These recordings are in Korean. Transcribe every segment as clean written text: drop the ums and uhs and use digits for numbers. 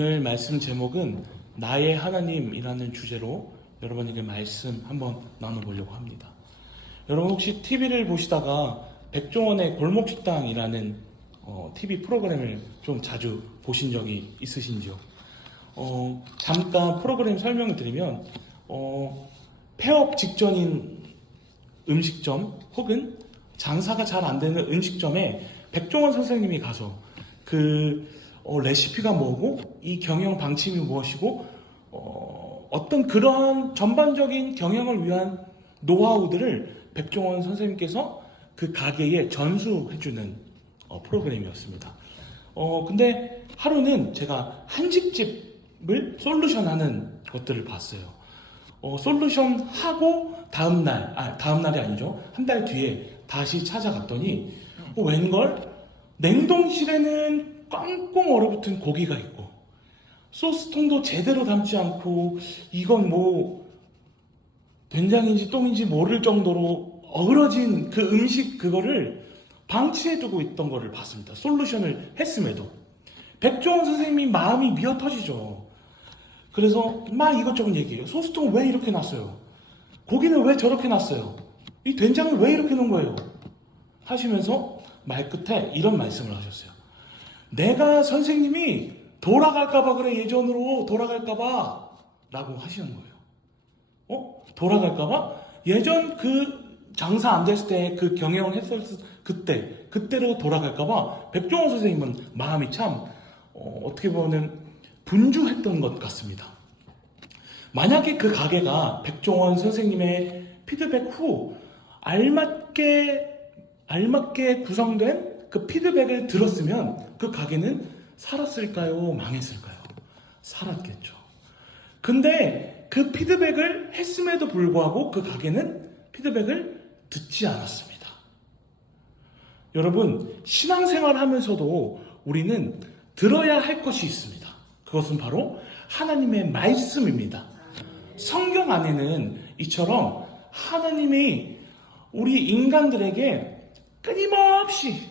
오늘 말씀 제목은 나의 하나님이라는 주제로 여러분에게 말씀 한번 나눠보려고 합니다. 여러분 혹시 TV를 보시다가 백종원의 골목식당이라는 TV 프로그램을 좀 자주 보신 적이 있으신지요? 잠깐 프로그램 설명을 드리면 폐업 직전인 음식점 혹은 장사가 잘 안 되는 음식점에 백종원 선생님이 가서 레시피가 뭐고 이 경영 방침이 무엇이고 어떤 그러한 전반적인 경영을 위한 노하우들을 백종원 선생님께서 그 가게에 전수해주는 프로그램이었습니다. 근데 하루는 제가 한식집을 솔루션하는 것들을 봤어요. 솔루션 하고 다음날이 아니죠. 한 달 뒤에 다시 찾아갔더니 웬걸 냉동실에는 꽝꽝 얼어붙은 고기가 있고 소스통도 제대로 담지 않고 이건 된장인지 똥인지 모를 정도로 어그러진 그 음식 그거를 방치해두고 있던 거를 봤습니다. 솔루션을 했음에도 백종원 선생님이 마음이 미어 터지죠. 그래서 막 이것저것 얘기해요. 소스통은 왜 이렇게 놨어요? 고기는 왜 저렇게 놨어요? 이 된장을 왜 이렇게 놓은 거예요? 하시면서 말끝에 이런 말씀을 하셨어요. 내가 선생님이 돌아갈까봐 그래, 예전으로 돌아갈까봐 라고 하시는 거예요. 돌아갈까봐? 예전 그 장사 안 됐을 때 그 경영을 했었을 그때로 돌아갈까봐 백종원 선생님은 마음이 참 어떻게 보면 분주했던 것 같습니다. 만약에 그 가게가 백종원 선생님의 피드백 후 알맞게 구성된 그 피드백을 들었으면 그 가게는 살았을까요? 망했을까요? 살았겠죠. 근데 그 피드백을 했음에도 불구하고 그 가게는 피드백을 듣지 않았습니다. 여러분, 신앙생활 하면서도 우리는 들어야 할 것이 있습니다. 그것은 바로 하나님의 말씀입니다. 성경 안에는 이처럼 하나님이 우리 인간들에게 끊임없이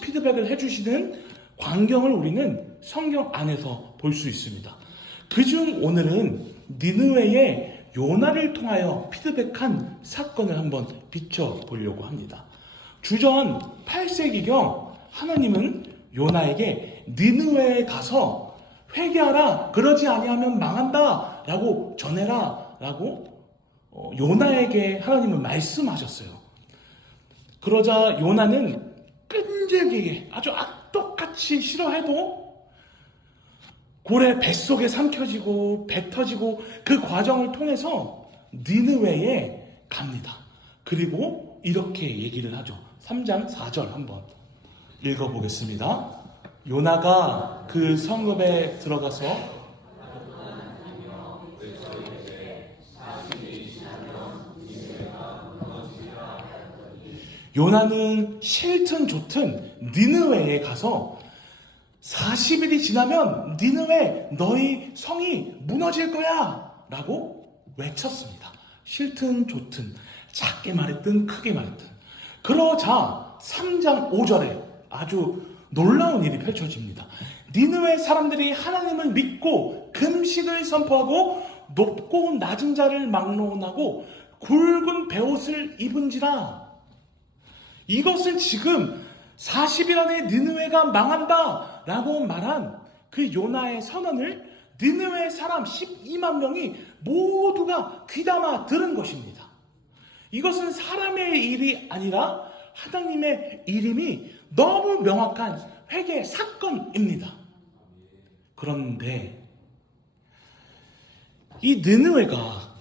피드백을 해주시는 광경을 우리는 성경 안에서 볼 수 있습니다. 그중 오늘은 니느웨의 요나를 통하여 피드백한 사건을 한번 비춰보려고 합니다. 주전 8세기경 하나님은 요나에게 니느웨에 가서 회개하라, 그러지 아니하면 망한다 라고 전해라 라고 요나에게 하나님은 말씀하셨어요. 그러자 요나는 끈질기게 아주 악독같이 싫어해도 고래 뱃속에 삼켜지고 배 터지고 그 과정을 통해서 니느웨에 갑니다. 그리고 이렇게 얘기를 하죠. 3장 4절 한번 읽어보겠습니다. 요나가 그 성읍에 들어가서 요나는 싫든 좋든 니느웨에 가서 40일이 지나면 니느웨 너희 성이 무너질 거야 라고 외쳤습니다. 싫든 좋든 작게 말했든 크게 말했든. 그러자 3장 5절에 아주 놀라운 일이 펼쳐집니다. 니느웨 사람들이 하나님을 믿고 금식을 선포하고 높고 낮은 자를 막론하고 굵은 베옷을 입은지라. 이것은 지금 40일 안에 니느웨가 망한다 라고 말한 그 요나의 선언을 니느웨 사람 12만 명이 모두가 귀담아 들은 것입니다. 이것은 사람의 일이 아니라 하나님의 일임이 너무 명확한 회개 사건입니다. 그런데 이 니느웨가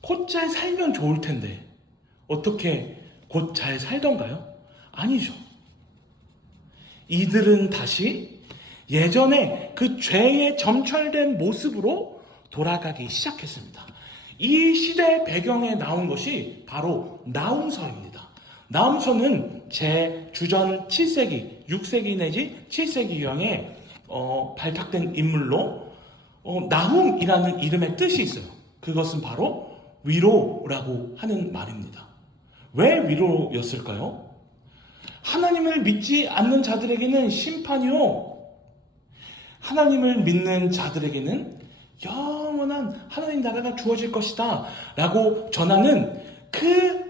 곧 잘 살면 좋을 텐데 어떻게 곧 잘 살던가요? 아니죠. 이들은 다시 예전에 그 죄에 점철된 모습으로 돌아가기 시작했습니다. 이 시대 배경에 나온 것이 바로 나훔서입니다. 나훔서는 주전 7세기, 6세기 내지 7세기경에 발탁된 인물로 나훔이라는 이름의 뜻이 있어요. 그것은 바로 위로라고 하는 말입니다. 왜 위로였을까요? 하나님을 믿지 않는 자들에게는 심판이요, 하나님을 믿는 자들에게는 영원한 하나님 나라가 주어질 것이다 라고 전하는 그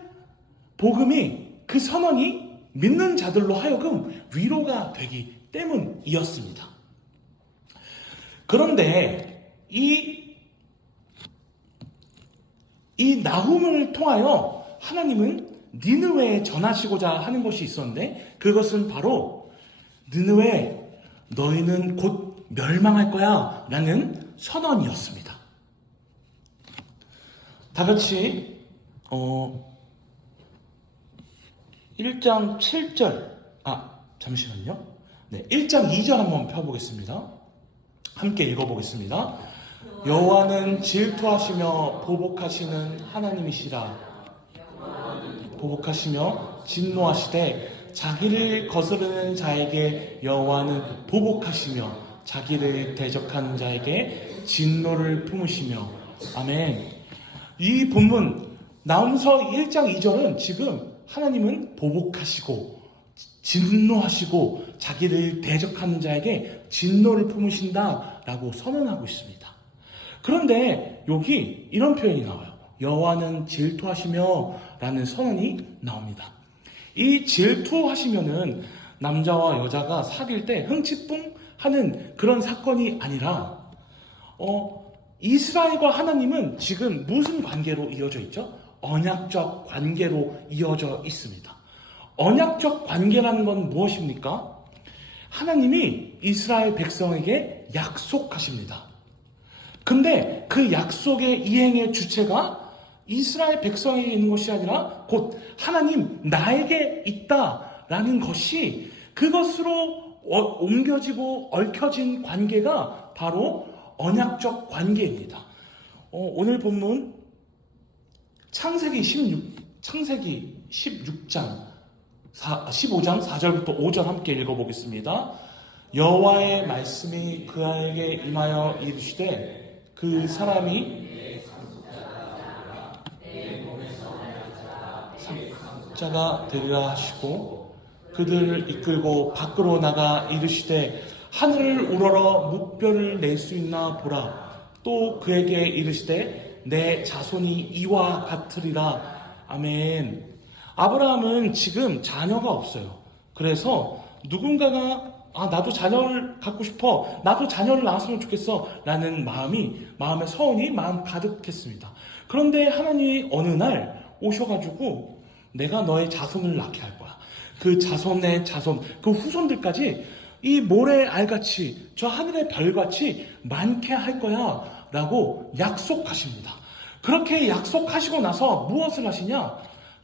복음이, 그 선언이 믿는 자들로 하여금 위로가 되기 때문이었습니다. 그런데 이 나훔을 통하여 하나님은 니느웨에 전하시고자 하는 것이 있었는데, 그것은 바로 니느웨, 너희는 곧 멸망할 거야 라는 선언이었습니다. 다 같이 1장 7절, 잠시만요. 네, 1장 2절 한번 펴보겠습니다. 함께 읽어보겠습니다. 여호와는 질투하시며 보복하시는 하나님이시라. 보복하시며 진노하시되 자기를 거스르는 자에게 여호와는 보복하시며 자기를 대적하는 자에게 진노를 품으시며. 아멘. 이 본문 나훔서 1장 2절은 지금 하나님은 보복하시고 진노하시고 자기를 대적하는 자에게 진노를 품으신다라고 선언하고 있습니다. 그런데 여기 이런 표현이 나와요. 여호와는 질투하시며 라는 선언이 나옵니다. 이 질투하시면은 남자와 여자가 사귈 때 흥칫뿡 하는 그런 사건이 아니라 이스라엘과 하나님은 지금 무슨 관계로 이어져 있죠? 언약적 관계로 이어져 있습니다. 언약적 관계라는 건 무엇입니까? 하나님이 이스라엘 백성에게 약속하십니다. 근데 그 약속의 이행의 주체가 이스라엘 백성에게 있는 것이 아니라 곧 하나님 나에게 있다라는 것이, 그것으로 옮겨지고 얽혀진 관계가 바로 언약적 관계입니다. 오늘 본문 창세기 15장 4절부터 5절 함께 읽어보겠습니다. 여호와의 말씀이 그에게 임하여 이르시되 그 사람이 상자가 되리라 하시고 그들을 이끌고 밖으로 나가 이르시되 하늘을 우러러 무뼈를 낼 수 있나 보라. 또 그에게 이르시되 내 자손이 이와 같으리라. 아멘. 아브라함은 지금 자녀가 없어요. 그래서 누군가가 나도 자녀를 갖고 싶어, 나도 자녀를 낳았으면 좋겠어 라는 마음의 서운이 마음 가득했습니다. 그런데 하나님이 어느 날 오셔가지고 내가 너의 자손을 낳게 할 거야. 그 자손의 자손, 그 후손들까지 이 모래 알같이 저 하늘의 별같이 많게 할 거야 라고 약속하십니다. 그렇게 약속하시고 나서 무엇을 하시냐?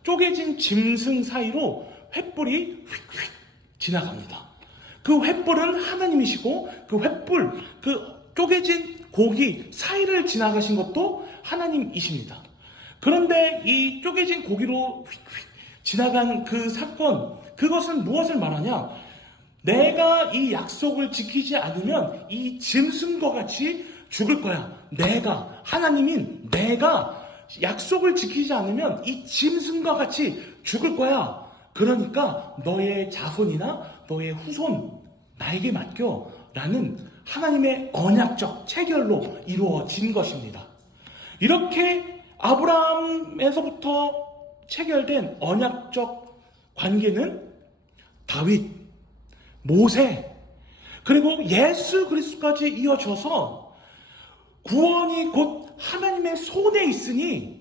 쪼개진 짐승 사이로 횃불이 휙휙 지나갑니다. 그 횃불은 하나님이시고 그 횃불, 그 쪼개진 고기 사이를 지나가신 것도 하나님이십니다. 그런데 이 쪼개진 고기로 휙휙 지나간 그 사건, 그것은 무엇을 말하냐? 내가 이 약속을 지키지 않으면 이 짐승과 같이 죽을 거야. 하나님인 내가 약속을 지키지 않으면 이 짐승과 같이 죽을 거야. 그러니까 너의 자손이나 너의 후손 나에게 맡겨 라는 하나님의 언약적 체결로 이루어진 것입니다. 이렇게 아브라함에서부터 체결된 언약적 관계는 다윗, 모세, 그리고 예수 그리스도까지 이어져서 구원이 곧 하나님의 손에 있으니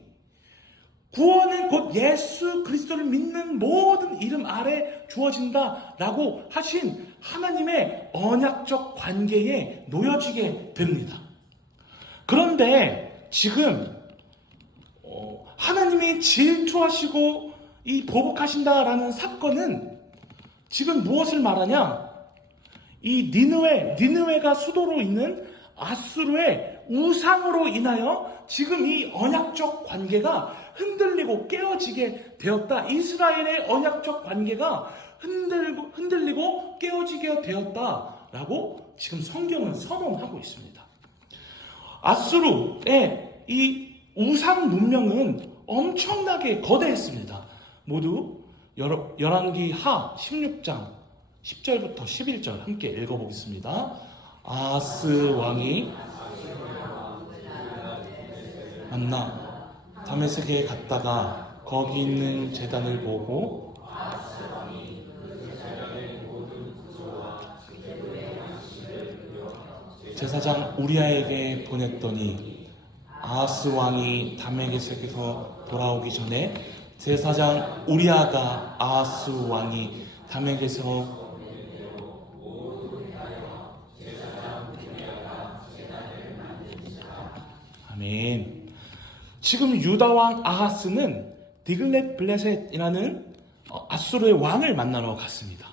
구원은 곧 예수 그리스도를 믿는 모든 이름 아래 주어진다라고 하신 하나님의 언약적 관계에 놓여지게 됩니다. 그런데 지금 하나님이 질투하시고 이 보복하신다라는 사건은 지금 무엇을 말하냐? 이 니느웨가 수도로 있는 아수르의 우상으로 인하여 지금 이 언약적 관계가 흔들리고 깨어지게 되었다. 이스라엘의 언약적 관계가 흔들리고 깨어지게 되었다라고 지금 성경은 선언하고 있습니다. 아수르의 이 우상 문명은 엄청나게 거대했습니다. 모두 열왕기 하 16장 10절부터 11절 함께 읽어보겠습니다. 아하스 왕이 만나 다메섹에 갔다가 거기 있는 제단을 보고 제사장 우리아에게 보냈더니 아하스 왕이 다메섹에서 돌아오기 전에 제사장 우리아가 아하스 왕이 다메섹에서 아멘. 지금 유다 왕 아하스는 디글렛 블레셋이라는 아수르의 왕을 만나러 갔습니다.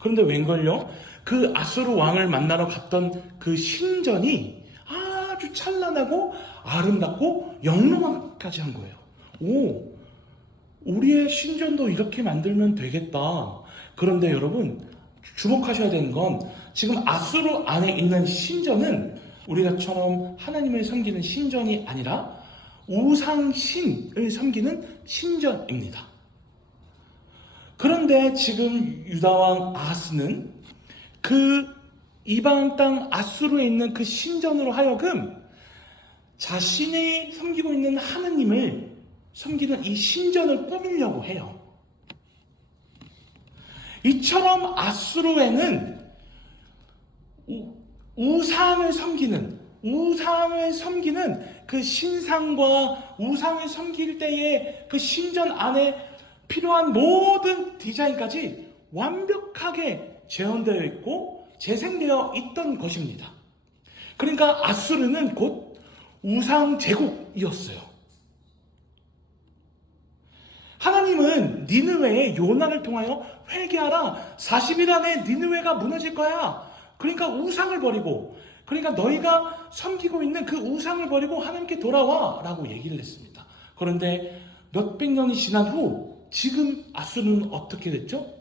그런데 웬걸요? 그 아수르 왕을 만나러 갔던 그 신전이 아주 찬란하고 아름답고 영롱하기까지 한 거예요. 오, 우리의 신전도 이렇게 만들면 되겠다. 그런데 여러분 주목하셔야 되는 건 지금 아수르 안에 있는 신전은 우리가처럼 하나님을 섬기는 신전이 아니라 우상신을 섬기는 신전입니다. 그런데 지금 유다왕 아하스는 그 이방 땅 아수르에 있는 그 신전으로 하여금 자신이 섬기고 있는 하느님을 섬기는 이 신전을 꾸미려고 해요. 이처럼 아수르에는 우상을 섬기는 그 신상과 우상을 섬길 때에 그 신전 안에 필요한 모든 디자인까지 완벽하게 재현되어 있고 재생되어 있던 것입니다. 그러니까 아수르는 곧 우상 제국이었어요. 하나님은 니느웨의 요나를 통하여 회개하라. 40일 안에 니느웨가 무너질 거야. 그러니까 우상을 버리고, 그러니까 너희가 섬기고 있는 그 우상을 버리고 하나님께 돌아와 라고 얘기를 했습니다. 그런데 몇백 년이 지난 후 지금 아수르는 어떻게 됐죠?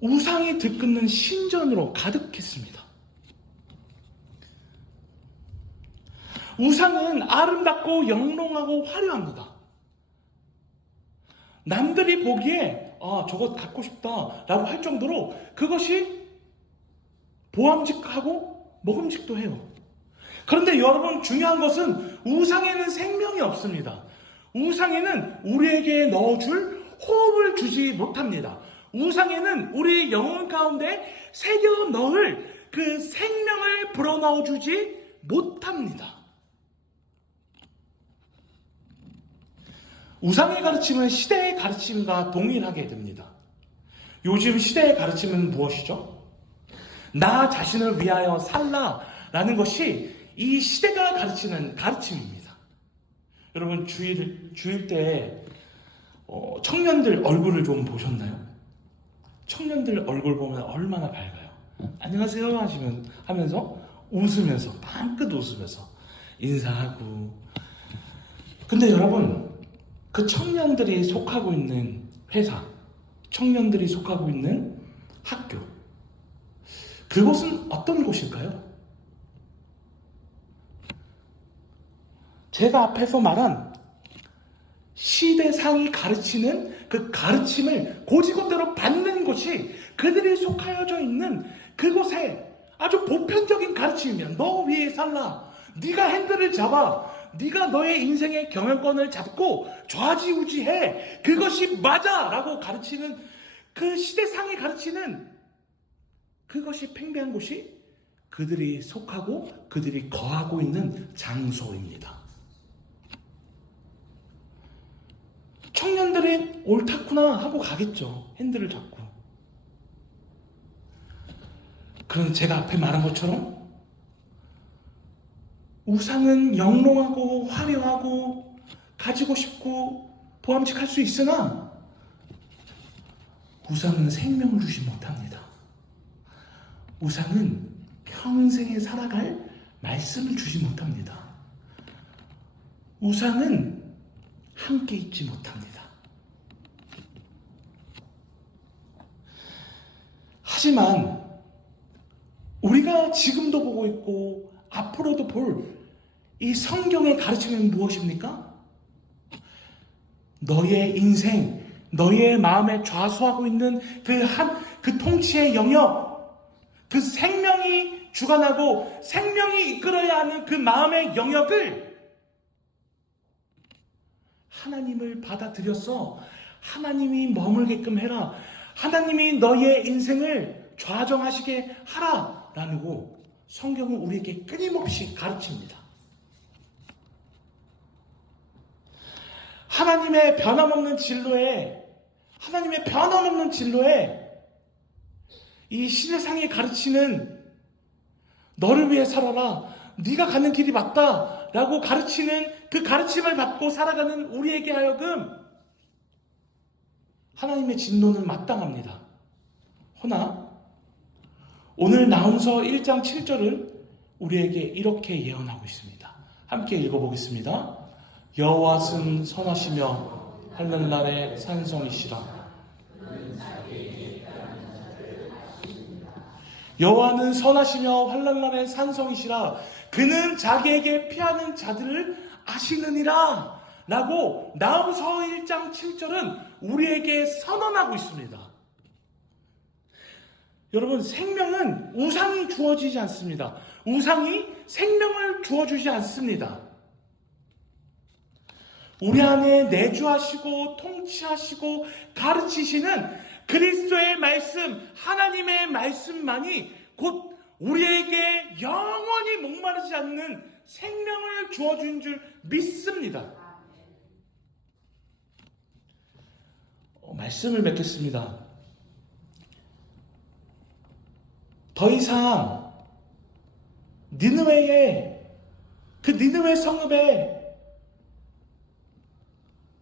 우상이 들끓는 신전으로 가득했습니다. 우상은 아름답고 영롱하고 화려합니다. 남들이 보기에 저거 갖고 싶다 라고 할 정도로 그것이 보암직하고 먹음직도 해요. 그런데 여러분 중요한 것은 우상에는 생명이 없습니다. 우상에는 우리에게 넣어줄 호흡을 주지 못합니다. 우상에는 우리 영혼 가운데 새겨 넣을 그 생명을 불어넣어 주지 못합니다. 우상의 가르침은 시대의 가르침과 동일하게 됩니다. 요즘 시대의 가르침은 무엇이죠? 나 자신을 위하여 살라라는 것이 이 시대가 가르치는 가르침입니다. 여러분 주일 때 청년들 얼굴을 좀 보셨나요? 청년들 얼굴 보면 얼마나 밝아요. 안녕하세요 하면서 웃으면서 방긋 웃으면서 인사하고. 근데 여러분 그 청년들이 속하고 있는 회사, 청년들이 속하고 있는 학교, 그곳은 어떤 곳일까요? 제가 앞에서 말한 시대상이 가르치는 그 가르침을 고지고대로 받는 곳이 그들이 속하여져 있는 그곳에 아주 보편적인 가르침이면 너 위에 살라, 네가 핸들을 잡아, 네가 너의 인생의 경영권을 잡고 좌지우지해, 그것이 맞아 라고 가르치는 그 시대상이 가르치는 그것이 팽배한 곳이 그들이 속하고 그들이 거하고 있는 장소입니다. 청년들은 옳다구나 하고 가겠죠. 핸들을 잡고. 그런데 제가 앞에 말한 것처럼 우상은 영롱하고 화려하고 가지고 싶고 보암직할 수 있으나 우상은 생명을 주지 못합니다. 우상은 평생에 살아갈 말씀을 주지 못합니다. 우상은 함께 있지 못합니다. 하지만 우리가 지금도 보고 있고 앞으로도 볼 이 성경의 가르침은 무엇입니까? 너의 인생, 너의 마음에 좌수하고 있는 그 통치의 영역, 그 생명이 주관하고 생명이 이끌어야 하는 그 마음의 영역을 하나님을 받아들여서 하나님이 머물게끔 해라. 하나님이 너의 인생을 좌정하시게 하라라고 성경은 우리에게 끊임없이 가르칩니다. 하나님의 변함없는 진로에 이 시대상이 가르치는 너를 위해 살아라, 네가 가는 길이 맞다 라고 가르치는 그 가르침을 받고 살아가는 우리에게 하여금 하나님의 진노는 마땅합니다. 허나 오늘 나훔서 1장 7절은 우리에게 이렇게 예언하고 있습니다. 함께 읽어보겠습니다. 여호와는 선하시며 한날날의 산성이시라. 여호와는 선하시며 환난날의 산성이시라. 그는 자기에게 피하는 자들을 아시느니라 라고 나훔서 1장 7절은 우리에게 선언하고 있습니다. 여러분, 생명은 우상이 주어지지 않습니다. 우상이 생명을 주어주지 않습니다. 우리 안에 내주하시고 통치하시고 가르치시는 그리스도의 말씀, 하나님의 말씀만이 곧 우리에게 영원히 목마르지 않는 생명을 주어준 줄 믿습니다. 말씀을 맺겠습니다. 더 이상 니느웨 성읍의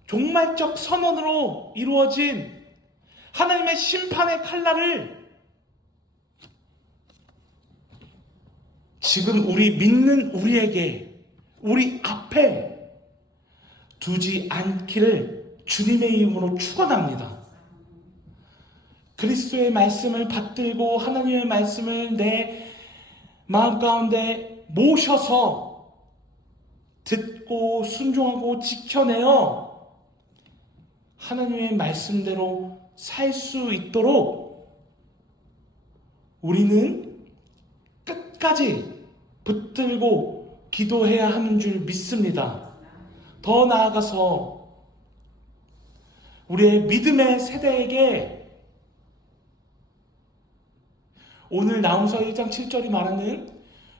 종말적 선언으로 이루어진 하나님의 심판의 칼날을 지금 우리 믿는 우리 앞에 두지 않기를 주님의 이름으로 축원합니다. 그리스도의 말씀을 받들고 하나님의 말씀을 내 마음 가운데 모셔서 듣고 순종하고 지켜내어 하나님의 말씀대로 살 수 있도록 우리는 끝까지 붙들고 기도해야 하는 줄 믿습니다. 더 나아가서 우리의 믿음의 세대에게 오늘 나훔서 1장 7절이 말하는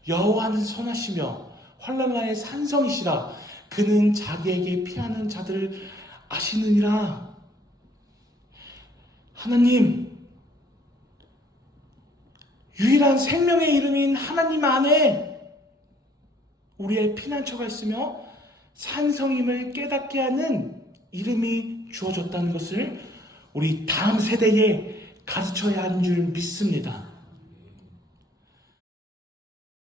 여호와는 선하시며 환난날의 산성이시라. 그는 자기에게 피하는 자들을 아시느니라. 하나님, 유일한 생명의 이름인 하나님 안에 우리의 피난처가 있으며 산성임을 깨닫게 하는 이름이 주어졌다는 것을 우리 다음 세대에 가르쳐야 하는 줄 믿습니다.